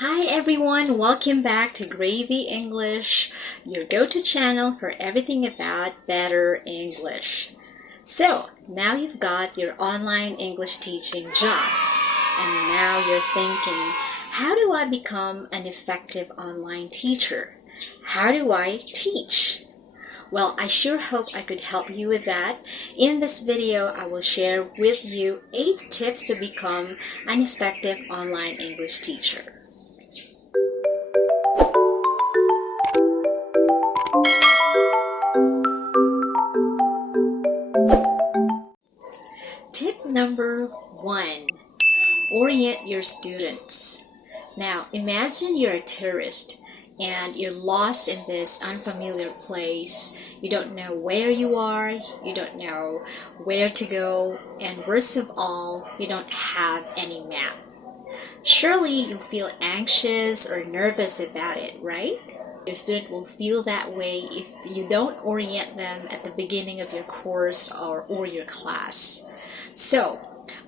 Hi everyone, welcome back to Gravy English, your go-to channel for everything about better English. So, now you've got your online English teaching job, and now you're thinking, how do I become an effective online teacher? How do I teach? Well, I sure hope I could help you with that. In this video, I will share with you 8 tips to become an effective online English teacher. Tip number 1, orient your students. Now, imagine you're a tourist and you're lost in this unfamiliar place. You don't know where you are, you don't know where to go, and worst of all, you don't have any map. Surely you'll feel anxious or nervous about it, right? Your student will feel that way if you don't orient them at the beginning of your course or your class. So,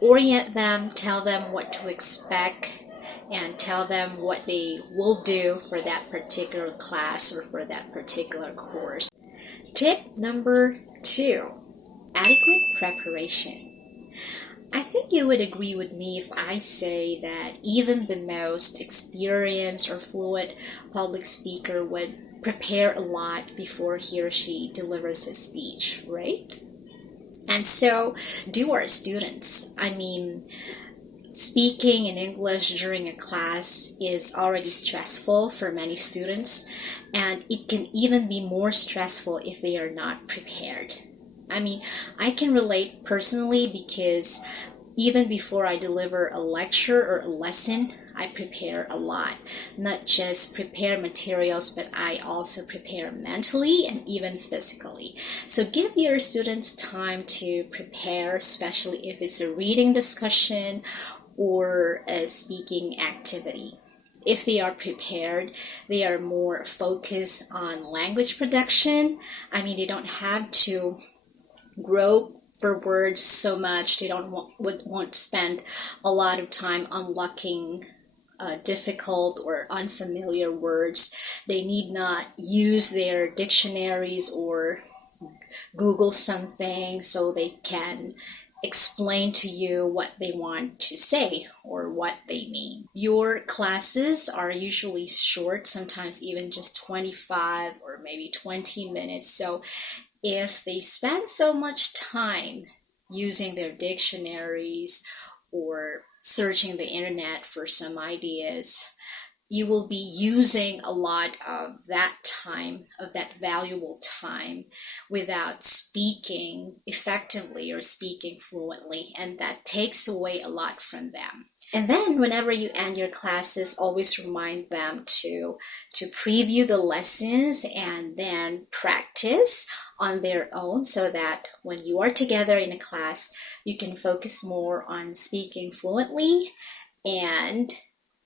orient them, tell them what to expect, and tell them what they will do for that particular class or for that particular course. Tip number 2, adequate preparation. I think you would agree with me if I say that even the most experienced or fluent public speaker would prepare a lot before he or she delivers a speech, right? And so do our students. Speaking in English during a class is already stressful for many students, and it can even be more stressful if they are not prepared. I can relate personally because even before I deliver a lecture or a lesson, I prepare a lot. Not just prepare materials, but I also prepare mentally and even physically. So give your students time to prepare, especially if it's a reading discussion or a speaking activity. If they are prepared, they are more focused on language production. They don't have to grow for words so much. They won't spend a lot of time unlocking difficult or unfamiliar words. They need not use their dictionaries or Google something so they can explain to you what they want to say or what they mean. Your classes are usually short, sometimes even just 25 or maybe 20 minutes. So if they spend so much time using their dictionaries or searching the internet for some ideas, you will be using a lot of that time, of that valuable time, without speaking effectively or speaking fluently, and that takes away a lot from them. And then whenever you end your classes, always remind them to preview the lessons and then practice on their own so that when you are together in a class, you can focus more on speaking fluently and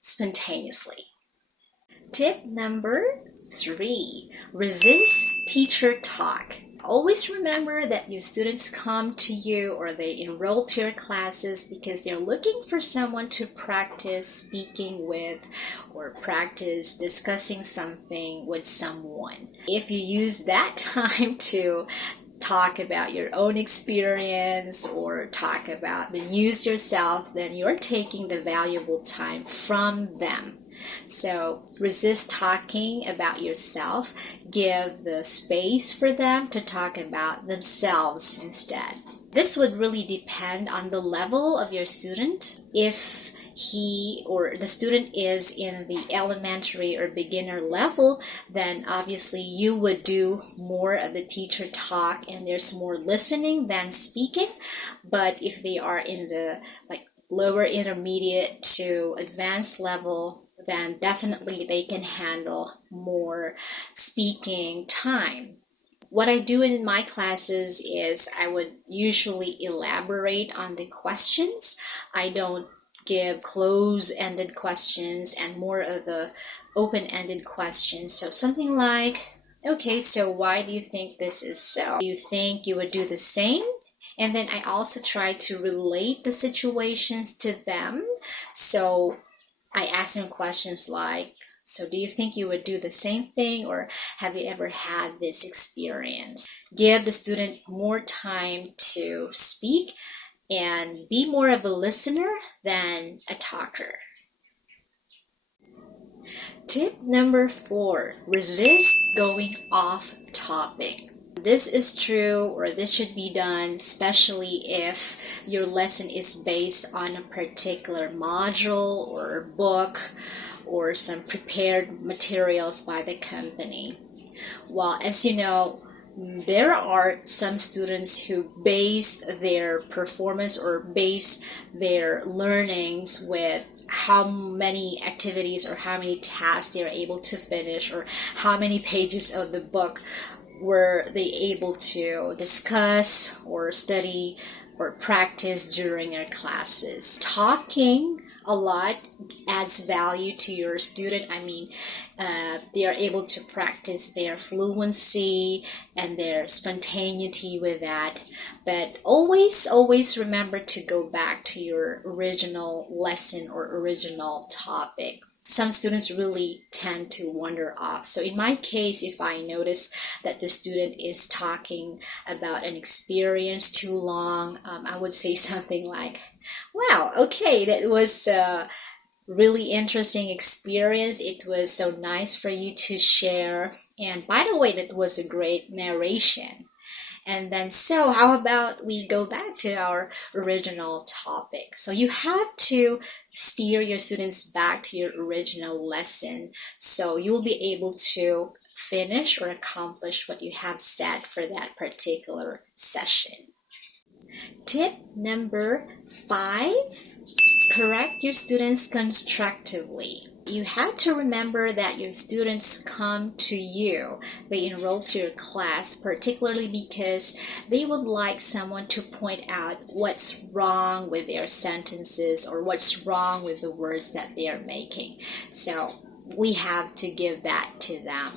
spontaneously. Tip number 3, resist teacher talk. Always remember that your students come to you or they enroll to your classes because they're looking for someone to practice speaking with or practice discussing something with someone. If you use that time to talk about your own experience or talk about the news yourself, then you're taking the valuable time from them. So resist talking about yourself. Give the space for them to talk about themselves instead. This would really depend on the level of your student. If he or the student is in the elementary or beginner level, then obviously you would do more of the teacher talk and there's more listening than speaking. But if they are in the lower intermediate to advanced level, then definitely they can handle more speaking time. What I do in my classes is I would usually elaborate on the questions. I don't give close-ended questions and more of the open-ended questions. So something like, okay, so why do you think this is so? Do you think you would do the same? And then I also try to relate the situations to them. So I ask them questions like, so do you think you would do the same thing, or have you ever had this experience? Give the student more time to speak and be more of a listener than a talker. Tip number 4, resist going off topic. This is true, or this should be done, especially if your lesson is based on a particular module or book or some prepared materials by the company. Well, as you know, there are some students who base their performance or base their learnings with how many activities or how many tasks they're able to finish, or how many pages of the book were they able to discuss or study or practice during their classes. Talking a lot adds value to your student. I mean, they are able to practice their fluency and their spontaneity with that. But always remember to go back to your original lesson or original topic. Some students really tend to wander off. So in my case, if I notice that the student is talking about an experience too long, I would say something like, wow, okay, that was a really interesting experience. It was so nice for you to share. And by the way, that was a great narration. And then, so how about we go back to our original topic? So you have to steer your students back to your original lesson, so you'll be able to finish or accomplish what you have set for that particular session. Tip number 5, correct your students constructively. You have to remember that your students come to you, they enroll to your class, particularly because they would like someone to point out what's wrong with their sentences or what's wrong with the words that they are making. So we have to give that to them.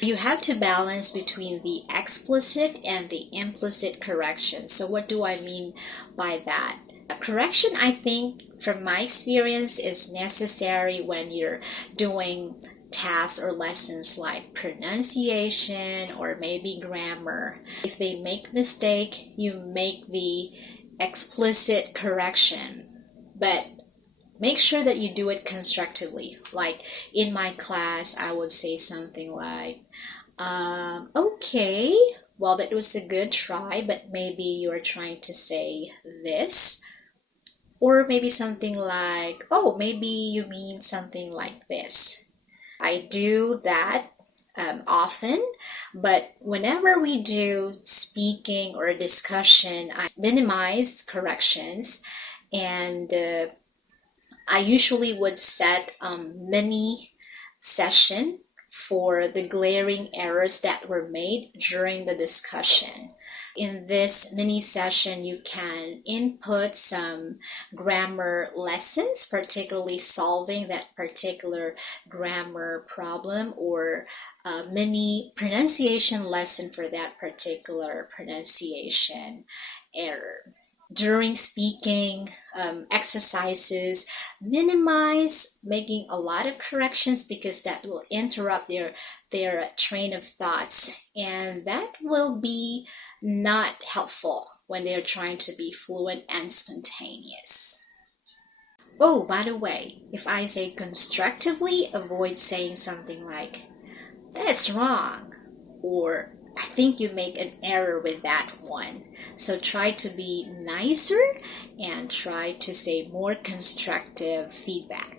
You have to balance between the explicit and the implicit correction. So what do I mean by that? A correction, I think, from my experience, is necessary when you're doing tasks or lessons like pronunciation or maybe grammar. If they make mistake, you make the explicit correction, but make sure that you do it constructively. Like in my class, I would say something like, okay, well, that was a good try, but maybe you're trying to say this. Or maybe something like, oh, maybe you mean something like this. I do that often, but whenever we do speaking or discussion, I minimize corrections, and I usually would set mini session for the glaring errors that were made during the discussion. In this mini session, you can input some grammar lessons, particularly solving that particular grammar problem, or a mini pronunciation lesson for that particular pronunciation error. During speaking exercises, minimize making a lot of corrections, because that will interrupt their train of thoughts, and that will be not helpful when they're trying to be fluent and spontaneous. Oh, by the way, if I say constructively, avoid saying something like, that's wrong, or I think you make an error with that one. So try to be nicer and try to say more constructive feedback.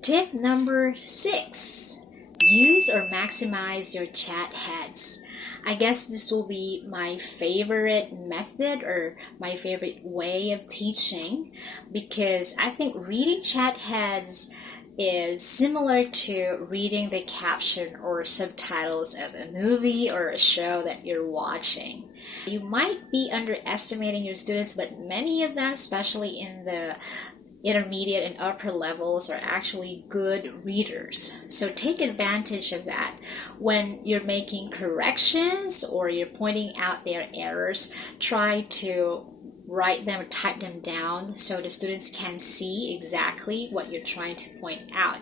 Tip number 6, use or maximize your chat heads. I guess this will be my favorite method or my favorite way of teaching, because I think reading chat heads is similar to reading the caption or subtitles of a movie or a show that you're watching. You might be underestimating your students, but many of them, especially in the intermediate and upper levels, are actually good readers. So take advantage of that. When you're making corrections or you're pointing out their errors, try to write them or type them down so the students can see exactly what you're trying to point out.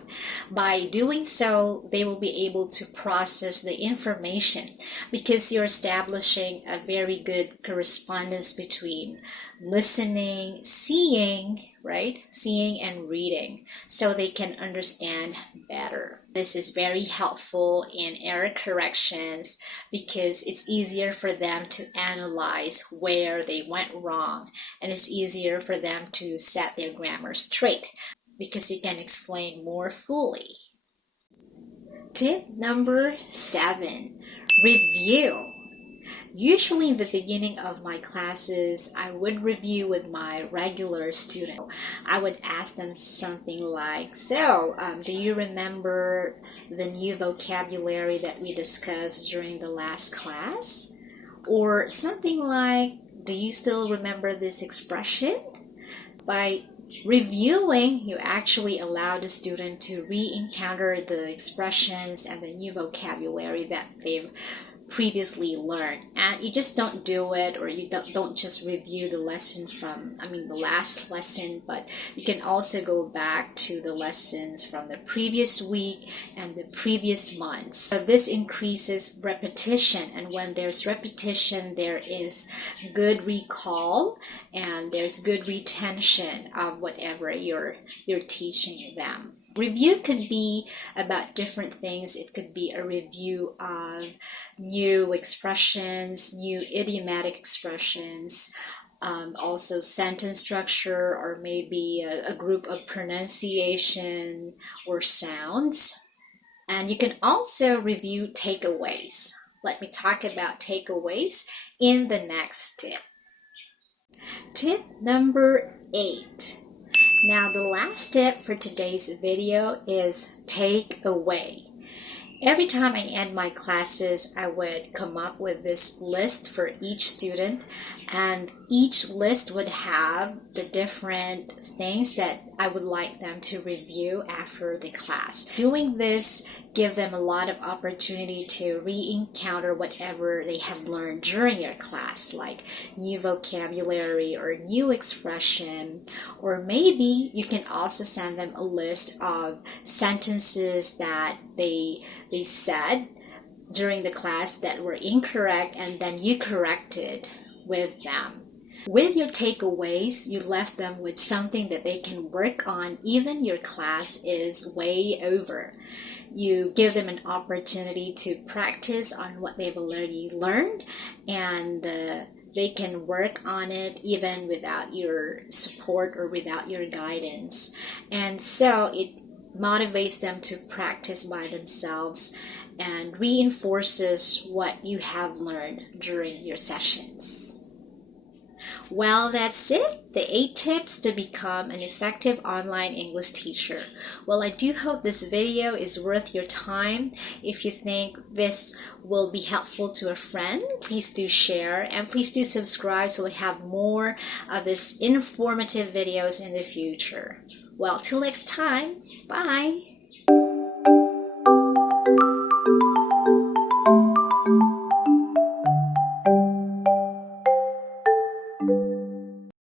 By doing so, they will be able to process the information because you're establishing a very good correspondence between listening, seeing, right? Seeing and reading, so they can understand better. This is very helpful in error corrections because it's easier for them to analyze where they went wrong, and it's easier for them to set their grammar straight because you can explain more fully. Tip number 7, review. Usually in the beginning of my classes, I would review with my regular students. I would ask them something like, so, do you remember the new vocabulary that we discussed during the last class? Or something like, do you still remember this expression? By reviewing, you actually allow the student to re-encounter the expressions and the new vocabulary that they've previously learned, and you just don't do it, or you don't just review the lesson from the last lesson, but you can also go back to the lessons from the previous week and the previous months. So this increases repetition, and when there's repetition, there is good recall and there's good retention of whatever you're teaching them. Review could be about different things. It could be a review of new expressions, new idiomatic expressions, also sentence structure, or maybe a group of pronunciation or sounds. And you can also review takeaways. Let me talk about takeaways in the next tip. Tip number 8. Now, the last tip for today's video is takeaway. Every time I end my classes, I would come up with this list for each student, and each list would have the different things that I would like them to review after the class. Doing this gives them a lot of opportunity to re-encounter whatever they have learned during your class, like new vocabulary or new expression, or maybe you can also send them a list of sentences that they said during the class that were incorrect, and then you corrected with them. With your takeaways, you left them with something that they can work on even your class is way over. You give them an opportunity to practice on what they've already learned, and they can work on it even without your support or without your guidance. And so it motivates them to practice by themselves and reinforces what you have learned during your sessions. Well, that's it. The 8 tips to become an effective online English teacher. Well, I do hope this video is worth your time. If you think this will be helpful to a friend, please do share, and please do subscribe so we have more of these informative videos in the future. Well, till next time, bye!